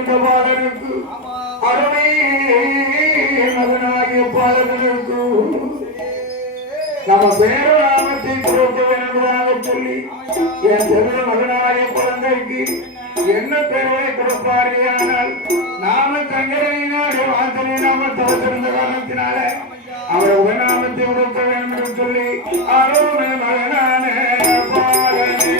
கொண்டிருக்கின்ற பாலனுக்கு அருமை மகனாகிய பாலகனுக்கு நம்ம பேரநாமத்தை கொடுக்க வேண்டுமாக சொல்லி என் செல்வ மகனாகிய குழந்தைக்கு என்ன பேரை கொடுப்பார்கள்? நாம தங்கரையினாலே வாசனை நாம தவிர்த்திருந்த காரணத்தினால அவர் உபநாமத்தை கொடுக்க வேண்டும் என்று சொல்லி அருமை மகனான பாலனுக்கு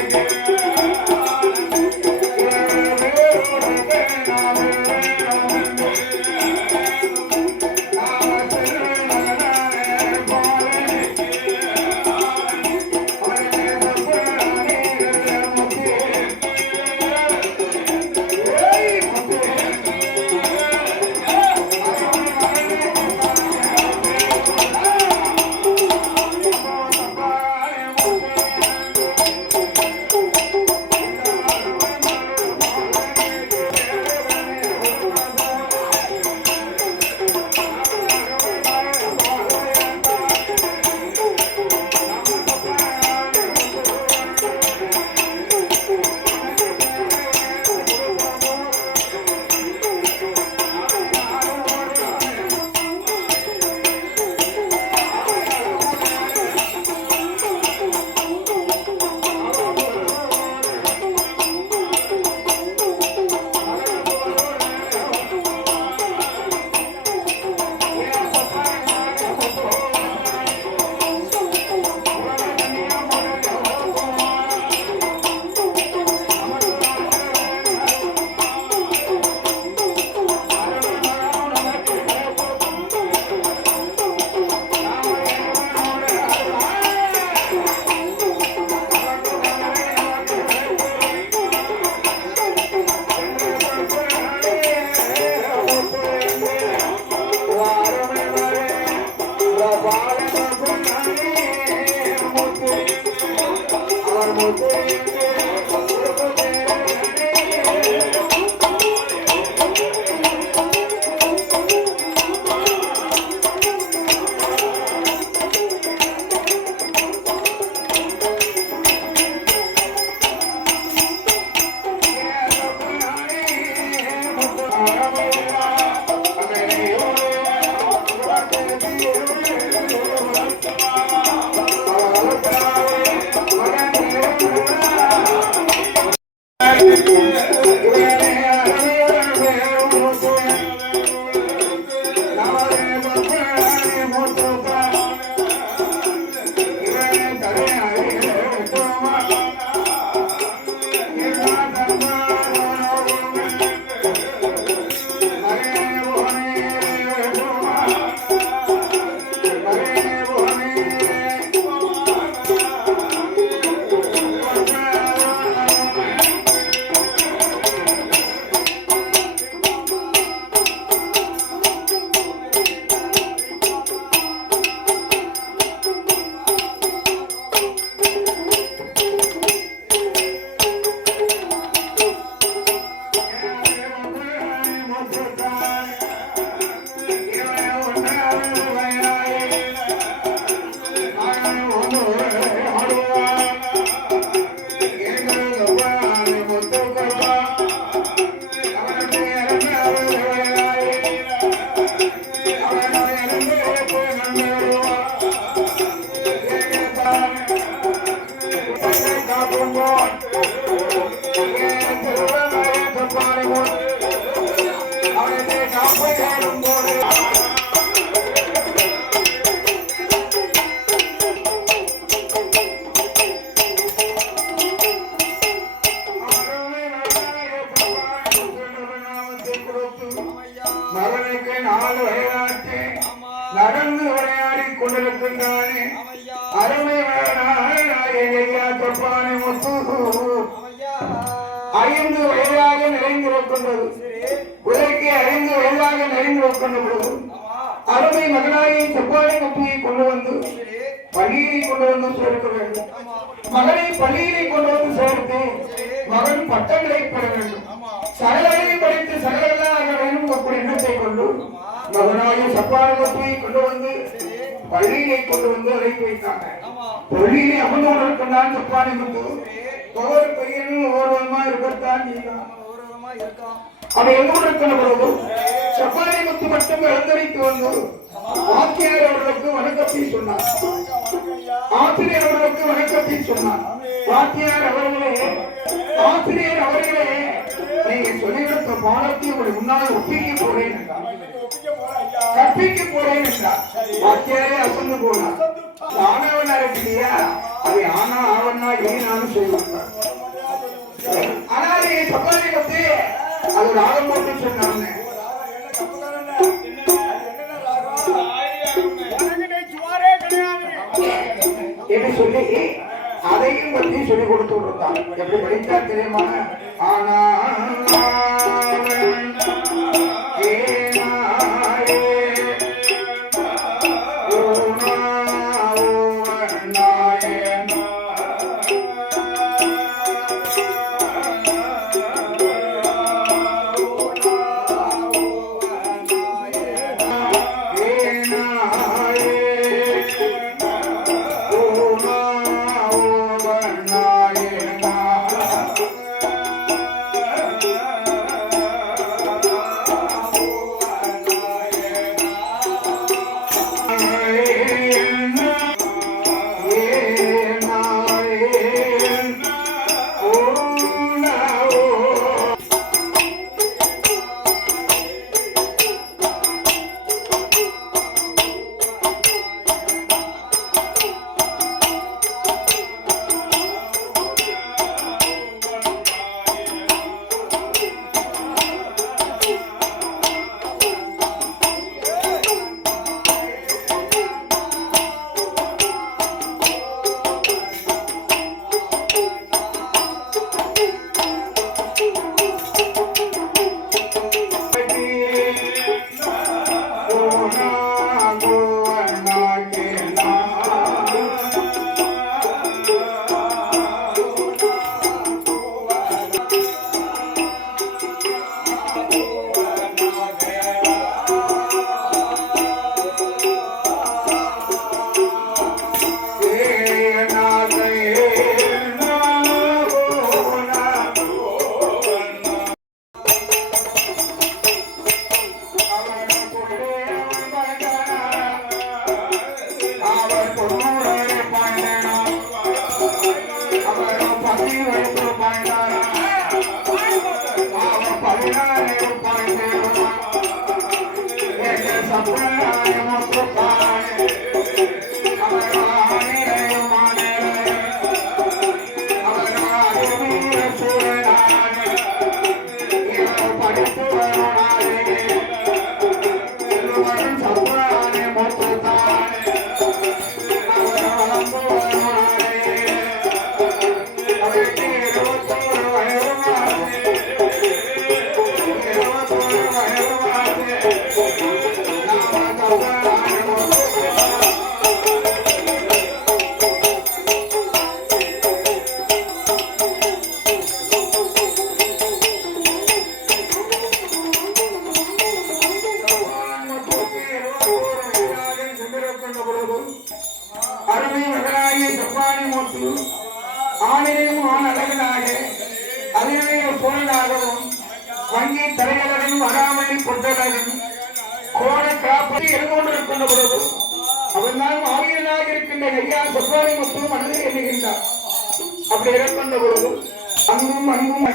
மகனுக்கு 4 வயதாச்சு நடந்து விளையாடி கொண்டிருக்கின்றானே அருமை தொப்பானை முத்து 5 வயதாக நிறைந்திருக்கின்றது. உலகை 5 வயதாக நிறைந்திருக்கின்றது. அருமை மகனாயை செவ்வாழை முத்தியை கொண்டு வந்து பள்ளியை கொண்டு வந்து சேர்க்க வேண்டும். மகனை பள்ளியை கொண்டு வந்து சேர்த்து மகன் பட்டங்களை பெற வேண்டும். சகலரை படித்து சகலெல்லாம் ஆக வேண்டும். அப்படி எண்ணத்தை கொண்டு மகனாயை செவ்வாழை முத்தியை கொண்டு வந்து பள்ளியை கொண்டு வந்து அழைத்து வைத்தாங்க. பள்ளியை அமர்ந்து கொண்டிருக்கின்றான் செவ்வாழை முத்து. ஒவ்வொரு பையனும் ஒவ்வொரு விதமா இருக்கத்தான் செய்தான். அது எங்க இருக்கிற பொழுது சப்பாரி முத்து மட்டும் எழுந்தரித்து வந்து வாத்தியார் அவர்களுக்கு வணக்கத்தை சொன்னார். ஆசிரியர் அவர்களுக்கு வணக்கத்தை சொன்னார். வாத்தியார் அவர்களே, ஆசிரியர் அவர்களே, நீங்க சொல்லிவிடுத்த பாடத்தை உங்களை முன்னால் ஒப்பிக்க போறேன் என்றார். கற்பிக்க போறேன் என்றார். வாத்தியாரே அசந்து போனார். ஆனவனா இல்லையா, அது ஆனா ஆவன்னா ஏனான்னு சொல்லுவாங்க. ஆனால் நீங்க சப்பாரி பத்தி அது ராகம் போட்டு சொன்னாங்க என்று சொல்லி அதையும் பற்றி சொல்லிக் கொடுத்து விடுறாங்க. எப்படி படித்தா தெரியுமா? ஆனா அருமை மகனாகிய செவ்வாணி மூத்து ஆணையும் அழகனாக அதிலேய சோழனாகவும் வங்கி தலைவரும் வராமணி பொட்டலகன் கோண காப்பை எழுந்தொண்டிருக்கின்ற பொழுது அவன்தான் ஆவியனாக இருக்கின்ற ஐயா செவ்வாணி முத்து மனதில் எண்ணுகின்றார். அப்படி இருக்கின்ற பொழுது அங்கும் அங்கும்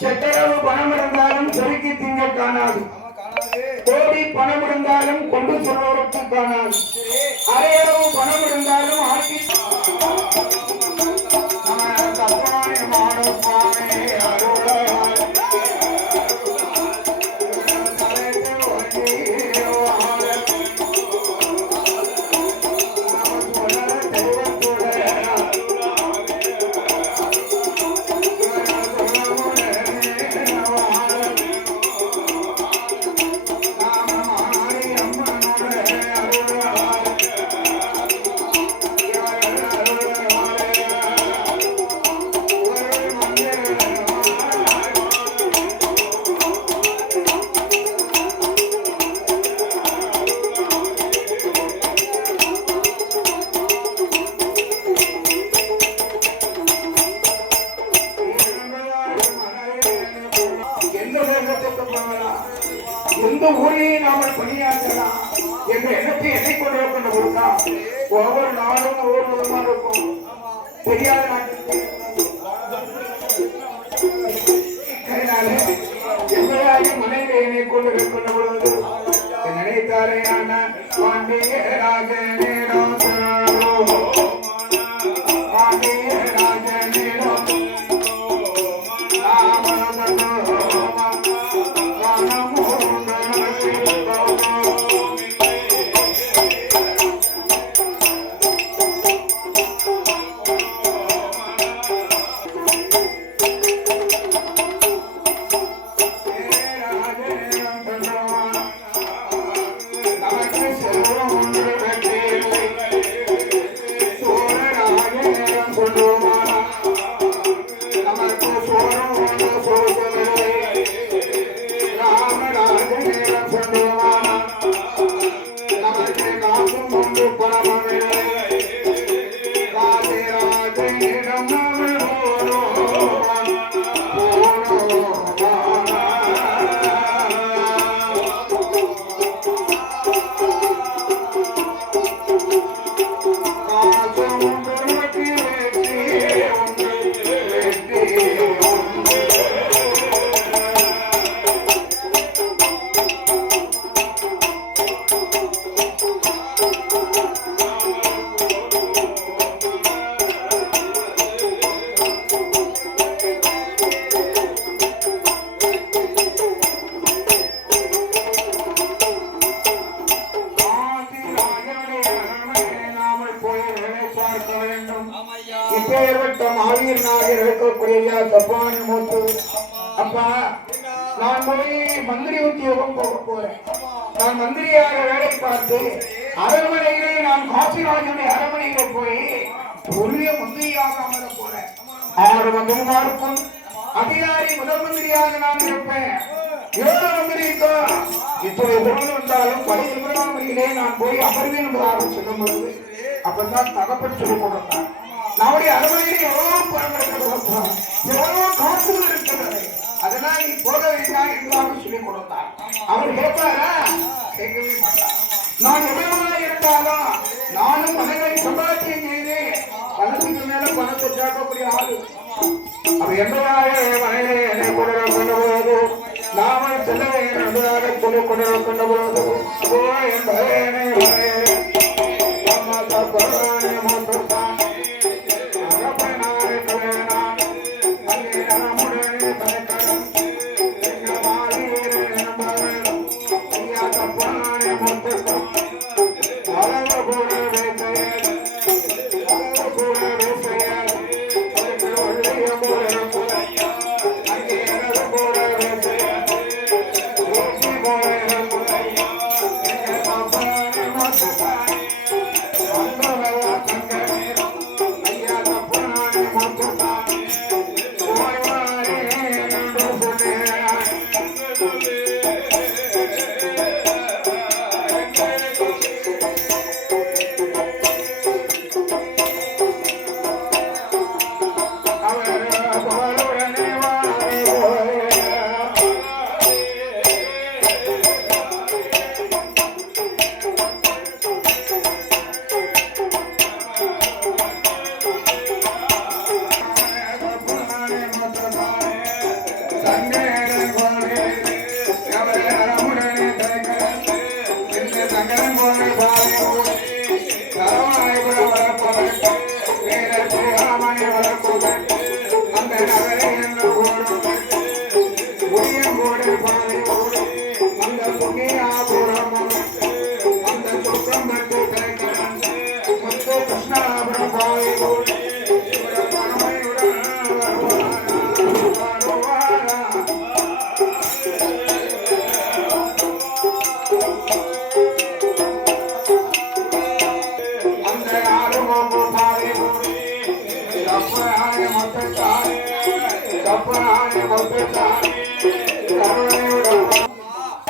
செட்டளவு பணம் இருந்தாலும் செருக்கி திங்க காணாது, கோடி பணம் இருந்தாலும் கொண்டு செல்வதற்கு காணாது, அரையளவு பணம் இருந்தாலும் ஆட்சி எந்த ஊரையும் நாம பணியாற்றலாம் என்ற எண்ணத்தை என்னை கொண்டு கொடுத்தா ஒவ்வொரு நாளும் ஒவ்வொரு விதமா இருக்கும். தெரியாத நாட்டுக்கு மனைவி என்னை கொண்டு பொழுது நினைத்தாரையான பாண்டிய ராஜனேடம் பாண்டிய ராஜனேடம் அப்பா, நான் போய் மந்திரி உத்தியோகம் போக போறேன். நான் மந்திரியாக வேலை பார்த்து அரண்மனையிலே நான் காசிராஜனுடைய அரண்மனையிலே போய் பெரிய மந்திரியாக அமர போறேன். 6 மந்திரிமாருக்கும் அதிகாரி முதல் மந்திரியாக நான் இருப்பேன். 7 மந்திரிக்கும் இத்தனை பொருள் வந்தாலும் பழைய திருவண்ணாமலையிலே நான் போய் அமர்வேன் என்பதாக சொல்லும் பொழுது அப்பதான் தகப்பன் சொல்லிக் கொடுத்தார். நம்முடைய அரண்மனையிலே எவ்வளவு பணம் இருக்கிறது, எவ்வளவு காசுகள் இருக்கிறது, அதெல்லாம் நீ போக வேண்டாம் என்றாலும் சொல்லிக் கொடுத்தார். அவர் கேட்பாரா? கேட்கவே மாட்டார். நான் எவ்வளவு இருந்தாலும் நானும் மனங்களை சம்பாத்தியம் செய்து பணத்துக்கு மேல பணத்தை சேர்க்கக்கூடிய ஆளு. அவர் என்பதாக மனையிலே என்னை கொண்டு போது நாம செல்ல என்பதாக சொல்லிக் கொண்டு போது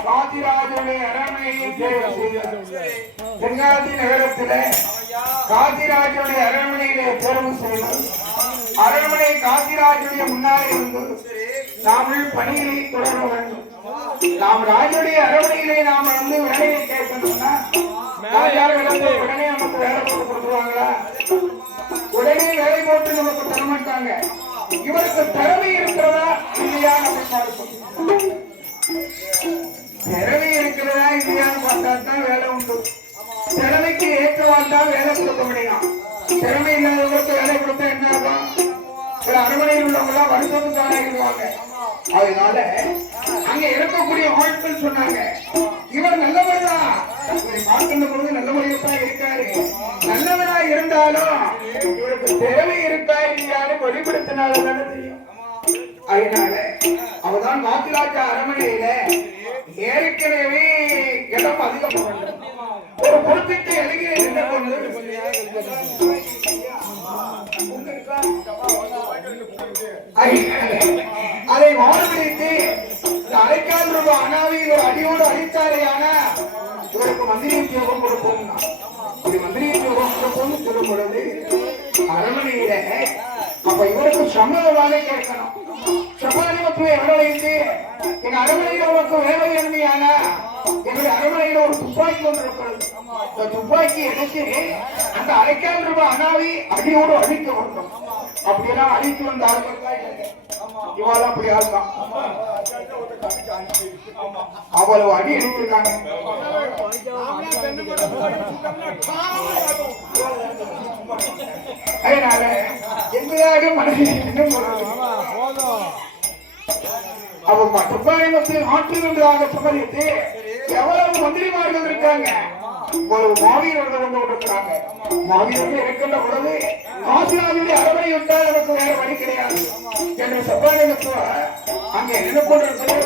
காதிராஜனுடைய அரண்மனையை தேர்வு செய்தார். தென்காசி நகரத்திலே காதிராஜனுடைய அரண்மனையிலே தேர்வு செய்தார். அரண்மனை காதிராஜனுடைய முன்னாலே இருந்து நாமல் பணிகளை தொடர வேண்டும். நாம் ராஜனுடைய அரண்மனையிலே நாம் வந்து வேலையை கேட்கணும்னா உடனே நமக்கு வேலை போட்டு கொடுத்துருவாங்களா? உடனே வேலை போட்டு நமக்கு தரமாட்டாங்க. இவருக்கு திறமை இருக்கிறதா இல்லையா நம்ம பார்க்கணும். திறமை இருக்கிறதா இல்லையான்னு பார்த்தா தான் வேலை உண்டு. திறமைக்கு ஏற்றவாழ்தான் வேலை கொடுக்க முடியும். திறமை இல்லாதவங்களுக்கு வேலை கொடுத்தா என்ன ஆகும்? சில அரண்மனையில் உள்ளவங்க எல்லாம் வருஷத்துக்கு ஆகிடுவாங்க. அதனால அங்க இருக்கக்கூடிய ஆட்கள் சொன்னாங்க, இவர் நல்லவர்தான், பார்க்கின்ற பொழுது நல்லவரையத்தான் இருக்காரு. நல்லவரா இருந்தாலும் இவருக்கு திறமை இருக்கா இல்லையான்னு வெளிப்படுத்தினாலும் தானே தெரியும். அதனால அவர்தான் மாத்திராஜா அரண்மனையில ஏற்கனவே இடம் அதிகம் ஒரு குறிப்பிட்ட எல்லையை நின்று கொண்டு அதை மாறுபடுத்தி அரைக்கால் ரூபாய் அனாவையில் ஒரு அடியோடு அழித்தாரே. ஆனா இவருக்கு மந்திரி உத்தியோகம் கொடுப்போம். மந்திரி உத்தியோகம் கொடுப்போம் சொல்லும் பொழுது அரண்மனையில அப்ப இவருக்கு சம்மதமாக கேட்கணும். சபாதிபத்துவ வரவழைத்து எங்க அரண்மனையில உனக்கு வேலை எழுதியானா எங்களுடைய அரண்மனையில ஒரு துப்பாக்கி ஒன்று இருக்கிறது. இந்த துப்பாக்கி எடுத்து அந்த அரைக்கால் ரூபாய் அனாவை அடியோடு அழிக்க வேண்டும். அப்படியெல்லாம் அழித்து வந்த ஆளுநர் இவாள் அப்படி ஆள்தான். அவ்வளவு அடி எடுத்திருக்காங்க. அதனால எங்கேயாவது மனதில் அவ துப்பாயத்தை ஆட்சியாக சமரித்து எவ்வளவு மந்திரிமார்கள் இருக்காங்க, இவ்வளவு மாவீரர்கள் வந்து கொண்டிருக்கிறாங்க. மாவீரர்கள் இருக்கின்ற பொழுது ஆசிராஜுடைய அரவணை விட்டால் எனக்கு வேற வழி கிடையாது என்று சபாயத்துவ அங்கே நின்று கொண்டிருக்கிறார்.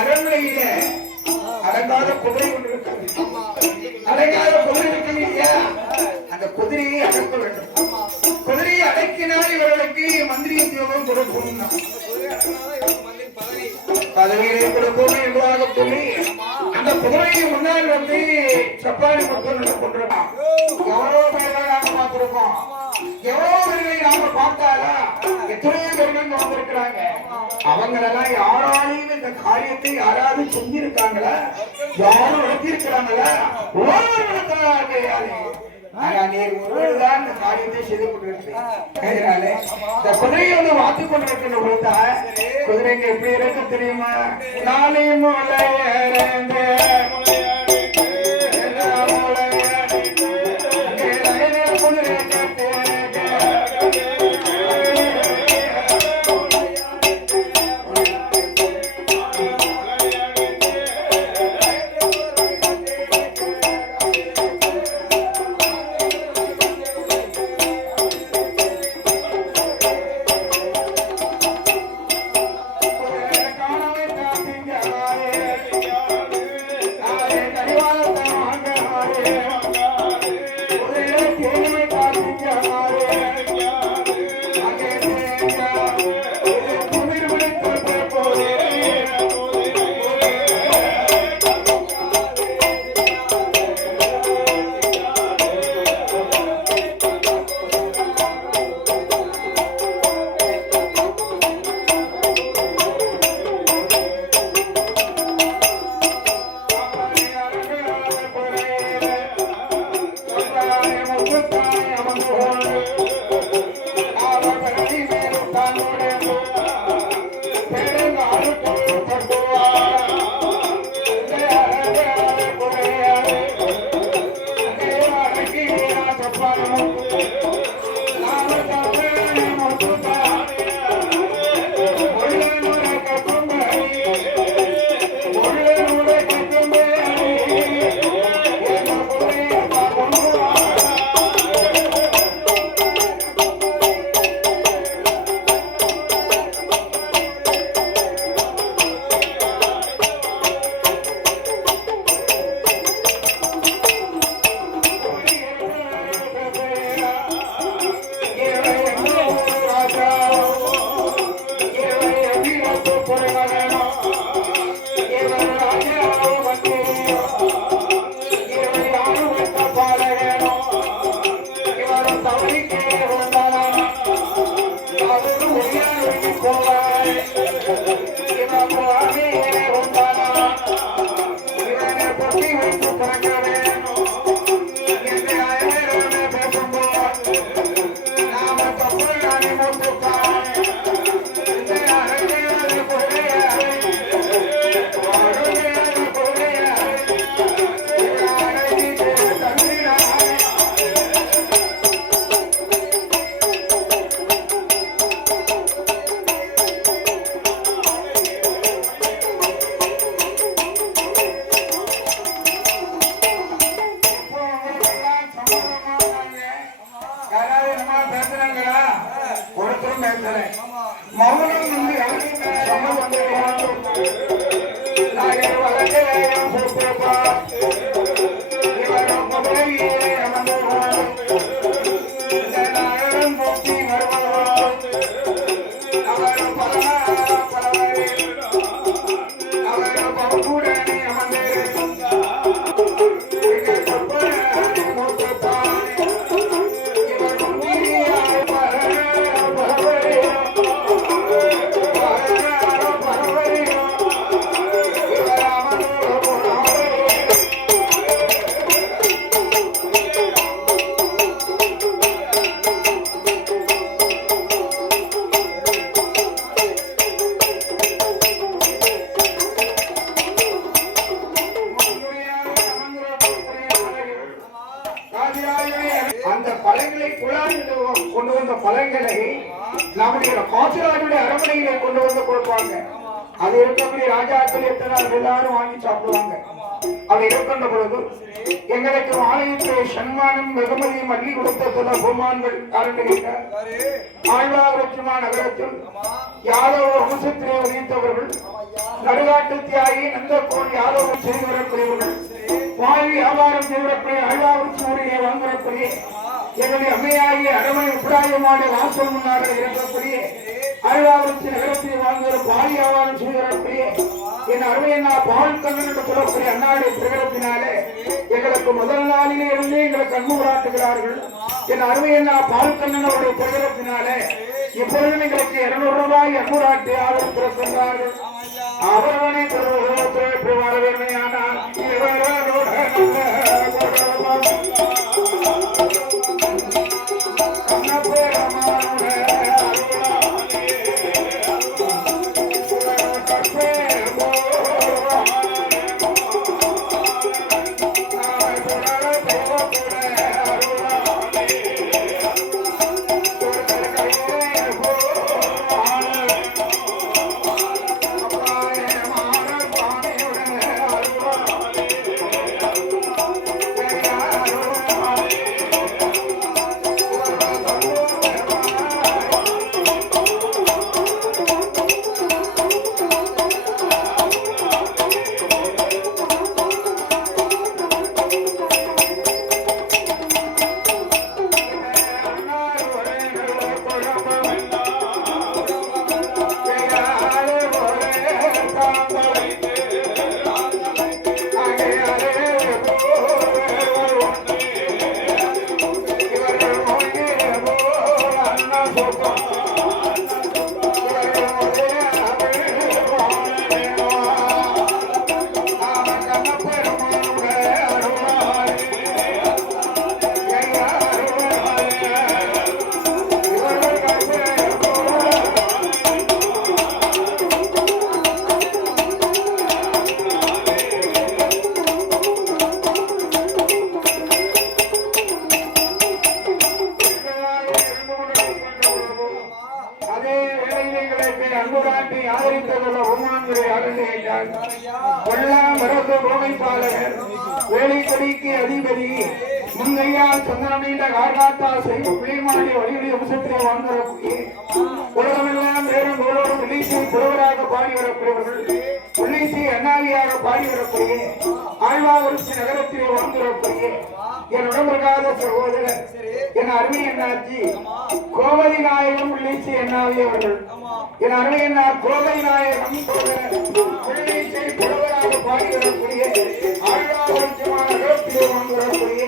அரண்மனையில அடங்காத குதிரை கொண்டு இருக்கிறது. அடங்காத குதிரை இருக்கிறது இல்லையா? அந்த குதிரையை அடக்க வேண்டும். குதிரையை அடக்கினால் இவர்களுக்கு மந்திரி உத்தியோகம் கொடுக்கும். பதவியை கொடுப்போம் என்பதாக சொல்லி அந்த குதிரையை முன்னால் வந்து சப்பாடி மக்கள் கொண்டிருக்கோம். எவ்வளவு பேர்கள் நாங்க பார்த்திருக்கோம். எவ்வளவு பேர்களை நாம பார்த்தாலா எத்தனையோ பேர்கள் வந்திருக்கிறாங்க. அவங்களெல்லாம் யாராலையும் இந்த காரியத்தை யாராவது செஞ்சிருக்காங்களா, யாரும் நடத்திருக்கிறாங்களா? ஒருவர்களுக்கு கிடையாது. ஒருவருதான் இந்த காரியத்தை செய்து கொண்டிருக்கிறேன். இந்த குதிரையை வந்து வாத்து கொண்டிருக்கின்ற பொழுது குதிரைங்க எப்படி இருக்கு தெரியுமா? நாளை அந்த பழங்களை கொண்டு வந்த பழங்களை நம்முடைய காசிராஜனுடைய அரண்மனையிலே கொண்டு வந்து கொடுப்பாங்க. அது இருக்கக்கூடிய ராஜாக்கள் எத்தனை எல்லாரும் வாங்கி சாப்பிடுவாங்க. அது இருக்கின்ற பொழுது எங்களுக்கு ஆலயத்திலே சன்மானம் வெகுமதியும் அள்ளி கொடுத்த சில பொம்மான்கள் காரணம் ஆழ்வாரட்சுமா நகரத்தில் யாதவ வம்சத்திலே உதித்தவர்கள் நடுகாட்டு தியாகி நந்தகோன் யாதவ செய்து வரக்கூடியவர்கள் வாய் வியாபாரம் செய்வதற்குரிய ஆழ்வாரட்சுமுறையை வாங்கக்கூடிய எங்களுடைய அம்மையாகிய அரமனை உப்ராயமான வாசல் முன்னாக இருக்கக்கூடிய ஆழ்வாரட்சி நகரத்தில் வாழ்ந்த பால் வியாபாரம் செய்து வரக்கூடிய என் அருமையண்ணா பால் கண்ணன் என்று சொல்லக்கூடிய அண்ணாடைய பிரகடத்தினாலே எங்களுக்கு முதல் நாளிலே இருந்து எங்களுக்கு அன்பு காட்டுகிறார்கள். என் அருமையண்ணா பால் கண்ணன் அவருடைய பிரகடத்தினாலே இப்பொழுதும் எங்களுக்கு 200 ரூபாய் அன்பு காட்டி ஆதரவு திறக்கின்றார்கள். அவர்களை வேண்மையானால் வேலைக்கடிக்கு அதிபதி முன்கையால் சந்தனமீண்ட கார்காத்தா செய்யும் பிள்ளைமாடி வழியுடைய வம்சத்திலே வாழ்ந்தவர்களுக்கு உலகமெல்லாம் வேறும் நூலோடு உள்ளீசை புலவராக பாடி வரக்கூடியவர்கள் உள்ளீசை அண்ணாவியாக பாடி வரக்கூடிய ஆழ்வாவரிசி நகரத்திலே வாழ்ந்து வரக்கூடிய என் உடம்பிற்காக சகோதரர் என் அருமை அண்ணாச்சி கோவதி நாயகம் உள்ளீசை அண்ணாவி அவர்கள் என் அருமை அண்ணா கோவதி நாயகம் உள்ளீசை புலவராக பாடி வரக்கூடிய ஆழ்வாவரிசிமான நகரத்திலே வாழ்ந்து வரக்கூடிய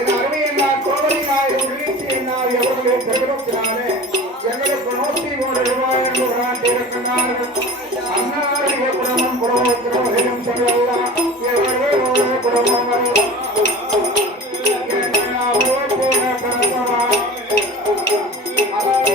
என் அருமை அண்ணா கோவதி நாயகம் உள்ளீசை அண்ணாவி அவர்களுடைய பிரகடத்தினாலே எங்களுக்கு 103 ரூபாய் என்று இருக்கின்றார்கள். அண்ணாருடைய குடும்பம் புறவோத்திரம் சொல்லலாம் குடும்பங்கள் அதாவது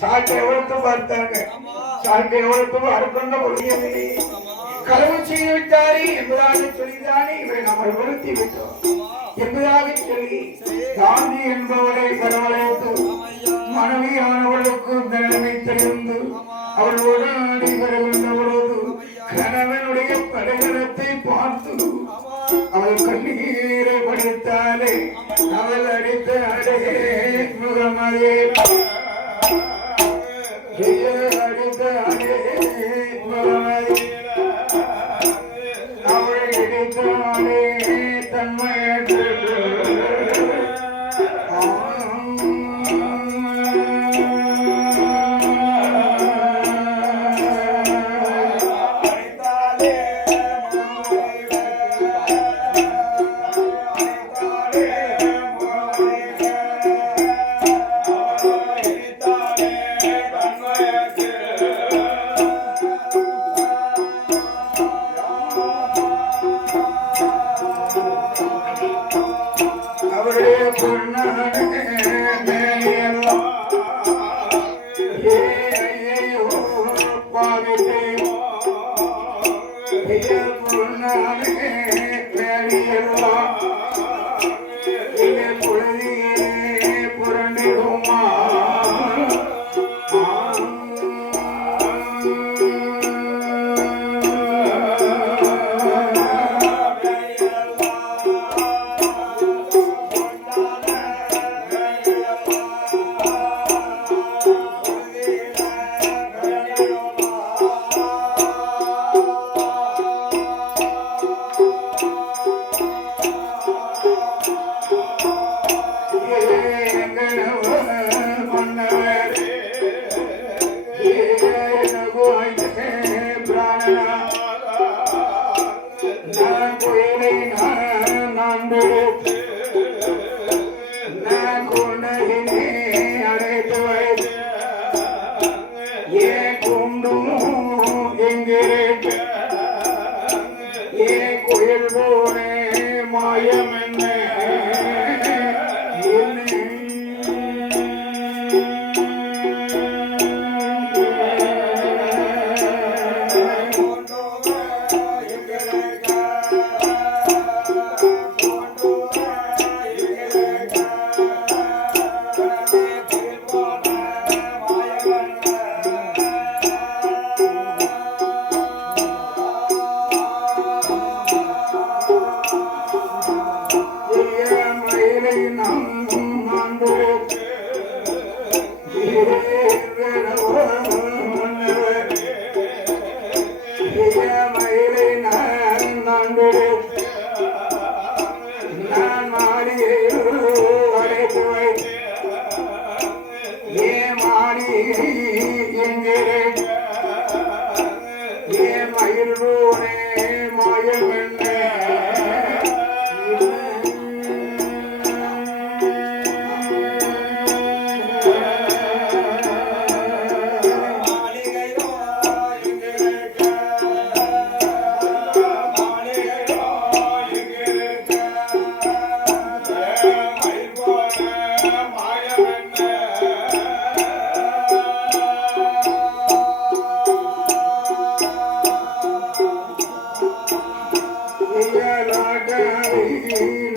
சாட்டை எவ்வளவு பார்த்தாங்க. சாட்டை எவ்வளவு அறுக்கொண்ட முடியவில்லை. களவு செய்து விட்டாரே என்பதாக சொல்லித்தானே இவரை நம்மை வருத்தி விட்டோம் என்பதாக சொல்லி காந்தி என்பவரை வரவழைத்து மனைவியானவளுக்கு நிலைமை தெரிந்து அவள் உடனடி வருகின்ற பொழுது கணவனுடைய படகத்தை பார்த்து அவள் கண்ணீரை படித்தாலே அவள் அடித்த அடே முகமதே அடித்த அடே முகமதே அவளை இடித்தாலே தன்மையற்று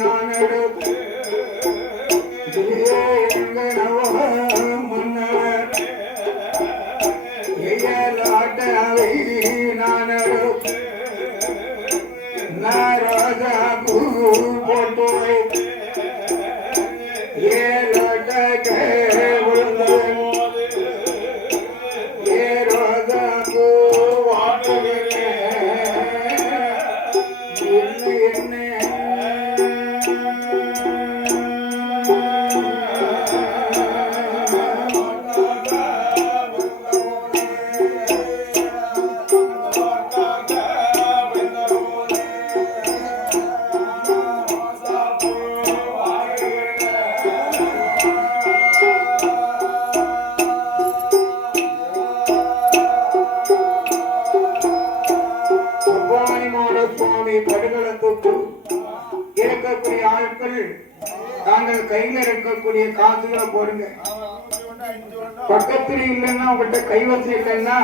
நான் எடுத்து எங்க நவ முன்னவர் ஏலாட்டாவை நான் எடுத்து நாராஜா பூ போட்டு ஏலாட்ட இருக்கக்கூடிய ஆட்கள் தாங்கள் கையில இருக்கக்கூடிய காசுகளை போடுங்க. பக்கத்துல இல்லைன்னா உங்கள்கிட்ட கைவசம் இல்லைன்னா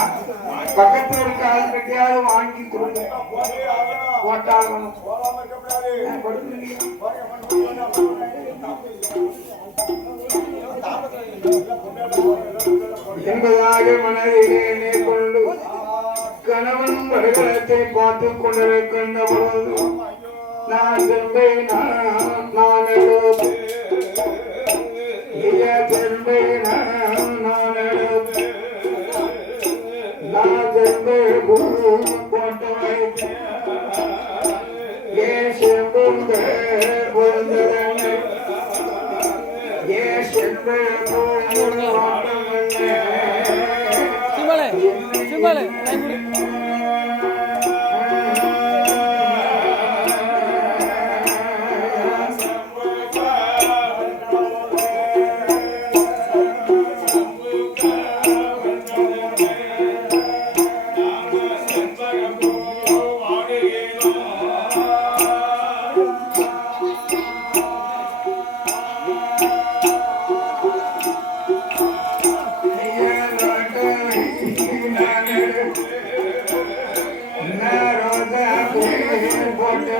பக்கத்துல இருக்க ஆளுக்கிட்டையாவது வாங்கி கொடுங்க. போட்டாகணும் என்பதாக மனதிலே கொண்டு கணவன் வருகிறத்தை பார்த்து கொண்டிருக்கின்ற பொழுது நான் போட்டு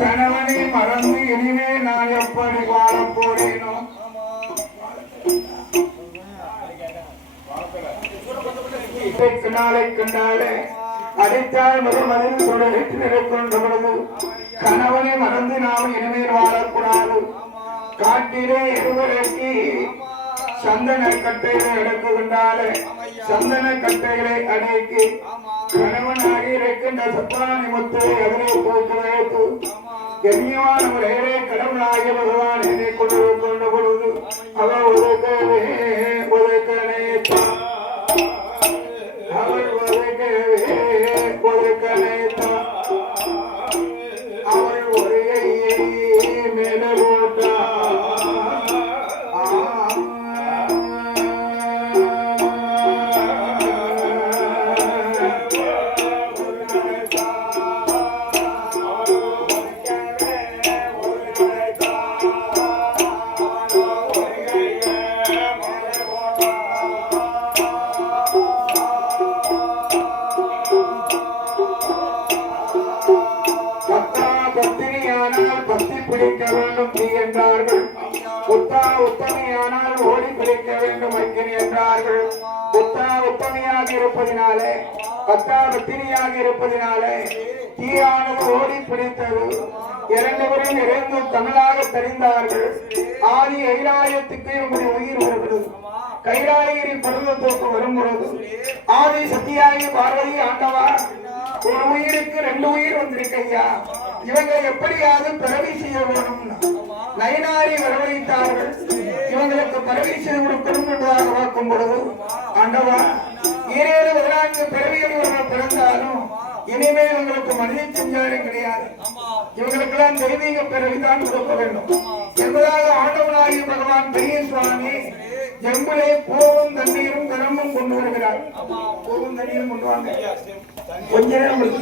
கணவனை மறந்து இனிமே நான் எப்படி வாழ போறேனோ? நாளை கண்டாலே அடைத்தால் மறுமதில் கொண்ட பொழுது கணவனை மறந்து நாம் இனிமேல் வாழக்கூடாது. காட்டிலே இருவரைக்கு சந்தன கட்டைகளை எடுக்குகின்றாலே சந்தன கட்டைகளை அடைக்கி கணவனாகி இருக்கின்ற சத்தானி முத்திரை அதனை தூக்கி வைத்து கண்ணியமான முறையிலே கடவுளாகிய பகவான் என்னை கொண்டு கொண்ட பொழுது அவள் உதக்கவே உதக்கணைத்தான் அவள் உதக்கவே உதக்கணைத்தான் அவள் ஒரு மேல போட்டான். பிடிக்க வேண்டும் என்றார்கள். உத்தா உத்தமையானால் ஓடி பிடிக்க வேண்டும் என்றார்கள். உத்தா உத்தமையாக இருப்பதினாலே பத்தினியாக இருப்பதினாலே தீயானது ஓடி பிடித்தது. இரண்டுவரும் இறைந்து தமிழாக தெரிந்தார்கள். ஆதி கைலாயத்துக்கு உங்களுடைய உயிர் வருகிறது. கைலாயிரின் பருவத்தோக்கு வரும் பொழுது ஆதி சத்தியாகி பார்வதி ஆண்டவா ஒரு உயிருக்கு 2 உயிர் வந்திருக்கையா, இவங்க எப்படியாவது பிறவி செய்ய வேணும்னா நயனாரி வரவழைத்தார்கள். இவங்களுக்கு பிறவி செய்து கொடுக்கணும் என்பதாக பார்க்கும் பொழுது ஆண்டவா 7-14 பிறவிகள் இவர்கள் பிறந்தாலும் இனிமேல் இவங்களுக்கு மனித செஞ்சாலும் கிடையாது, இவங்களுக்கெல்லாம் தெய்வீக பிறவிதான் கொடுக்க வேண்டும் என்பதாக ஆண்டவனாகிய பகவான் பெரிய சுவாமி ஜம்புலே பூவும் தண்ணீரும் கரமும் கொண்டு வருகிறார். பூவும் தண்ணீரும் கொண்டு வாங்க. கொஞ்ச நேரம் மணி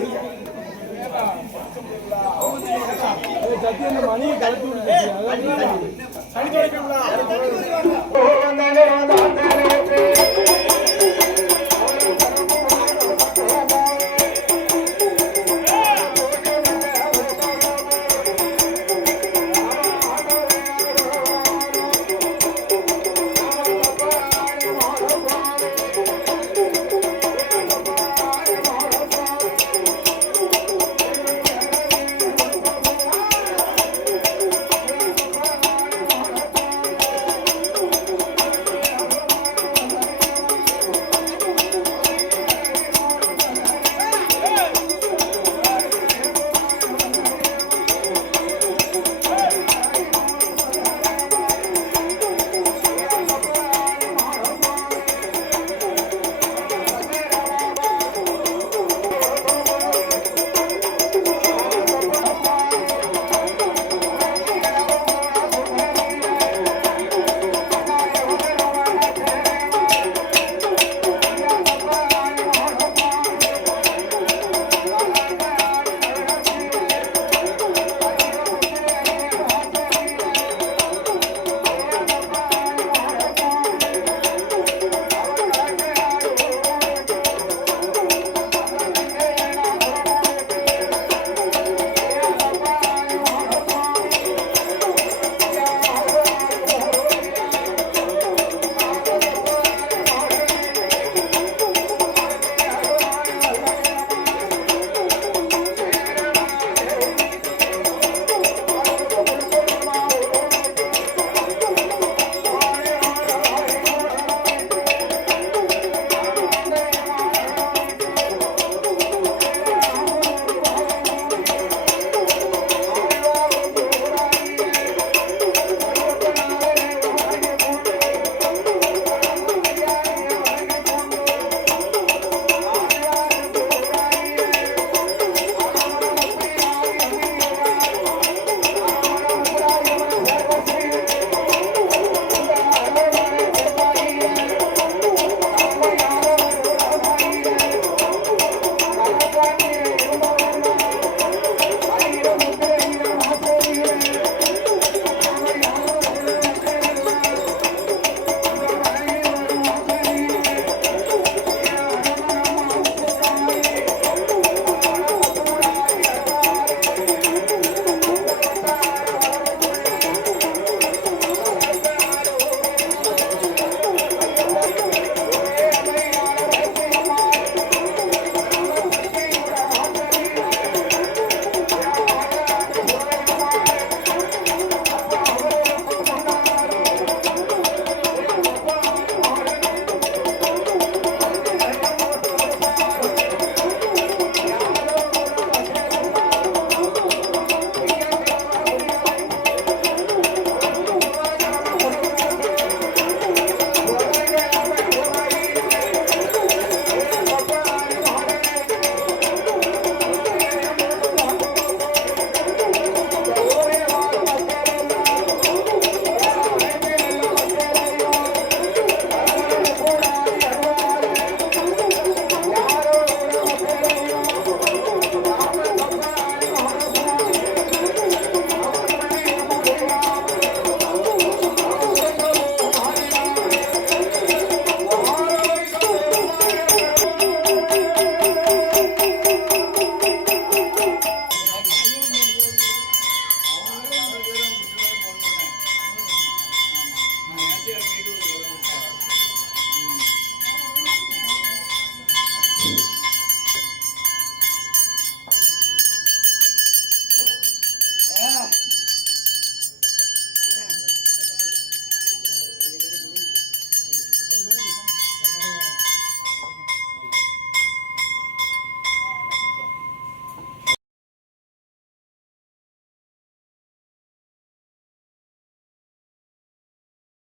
வேண்டும்